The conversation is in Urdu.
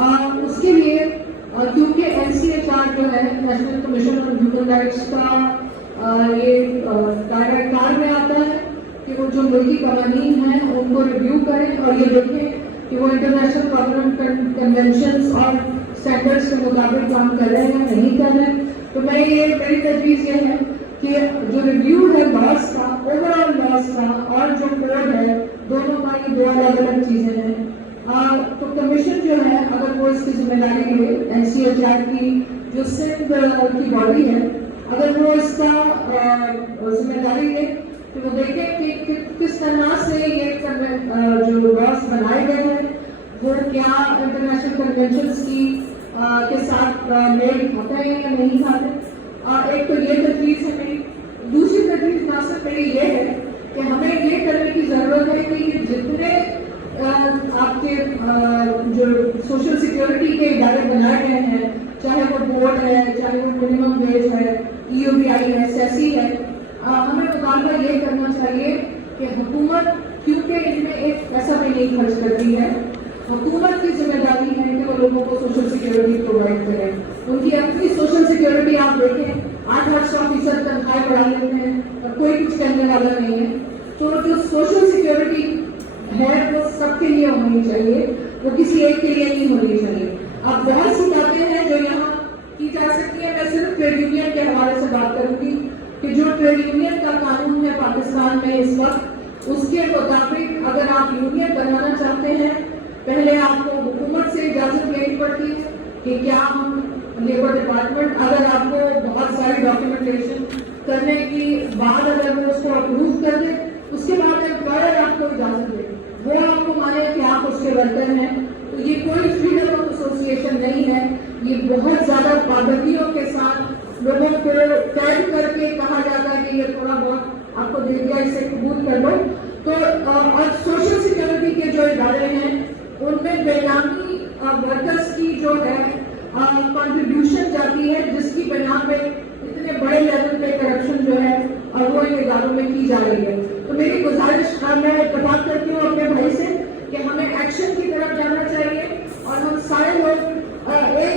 اس کے لیے کیونکہ NCHR جو ہے national commission on human rights کا یہ کار میں آتا ہے کہ وہ جو ملکی قوانین ہیں ان کو ریویو کریں اور یہ دیکھیں کہ وہ انٹرنیشنل گورنمنٹ کنونشنز اور اسٹینڈرڈس کے مطابق کام کر رہے ہیں نہیں کر رہے ہیں. تو میں یہ میری تجویز یہ ہے کہ جو ریویو ہے لاس کا، اوور آل لاس کا اور جو کوڈ ہے، دونوں کا یہ دو الگ الگ چیزیں ہیں. تو کمیشن جو ہے اگر وہ اس کی ذمہ داری لے، NCHR کی جو سندھ کی باڈی ہے، اگر وہ اس کا ذمہ داری لے تو وہ دیکھیں کہ کس طرح سے یہ جو لاس بنائے گئے ہیں وہ کیا انٹرنیشنل کنونشنز کے ساتھ میل کھاتے ہیں یا نہیں کھاتے. ایک تو یہ تجویز ہے میری. دوسری تجویز ناصر میری یہ ہے کہ ہمیں یہ کرنے کی ضرورت ہے کہ جتنے آپ کے جو سوشل سیکورٹی کے ادارے بنائے گئے ہیں، چاہے وہ بورڈ ہے، چاہے وہ منیمم ویج ہے، EOBI ہے، سیسی ہے، ہمیں مطالبہ یہ کرنا چاہیے کہ حکومت، کیونکہ ان میں ایک پیسہ بھی نہیں خرچ کرتی ہے، حکومت کی ذمہ داری ہے کہ وہ لوگوں کو سوشل سیکورٹی پرووائڈ کرے. ان کی اپنی سوشل سیکورٹی آپ دیکھیں 800% تنخواہیں بڑھا لیتے ہیں اور کوئی کچھ کہنے والا نہیں ہے. تو جو سوشل سیکورٹی ہے وہ سب کے لیے ہونی چاہیے، وہ کسی ایک کے لیے نہیں ہونی چاہیے. اب بہت سی باتیں ہیں جو یہاں کی جا سکتی ہیں. میں صرف ٹریڈ یونین کے حوالے سے بات کروں گی کہ جو ٹریڈ یونین کا قانون ہے پاکستان میں اس وقت، اس کے مطابق اگر آپ یونین بنانا چاہتے ہیں، پہلے آپ کو حکومت سے اجازت لینی پڑتی ہے کہ کیا ہم لیبر ڈپارٹمنٹ اگر آپ کو بہت ساری ڈاکیومنٹیشن کرنے کی بعد اگر وہ اس کو اپروو کر دے، اس کے بعد امپلائر آپ کو اجازت دے، وہ آپ کو مانے کہ آپ اس کے ورکر ہیں. تو یہ کوئی فریڈم آف ایسوسیشن نہیں ہے. یہ بہت زیادہ پابندیوں کے ساتھ لوگوں کو قید کر کے کہا جاتا ہے کہ یہ تھوڑا بہت آپ کو دے دیا، اسے قبول کر لو. تو اور سوشل سیکورٹی کے جو ادارے ہیں ان میں بے نامی ورکرس کی جو ہے کنٹریبیوشن جاتی ہے، جس کی بنا پہ اتنے بڑے لیول پہ کرپشن جو ہے اور وہ ان اداروں میں کی جا رہی ہے. تو میری گزارش میں اتفاق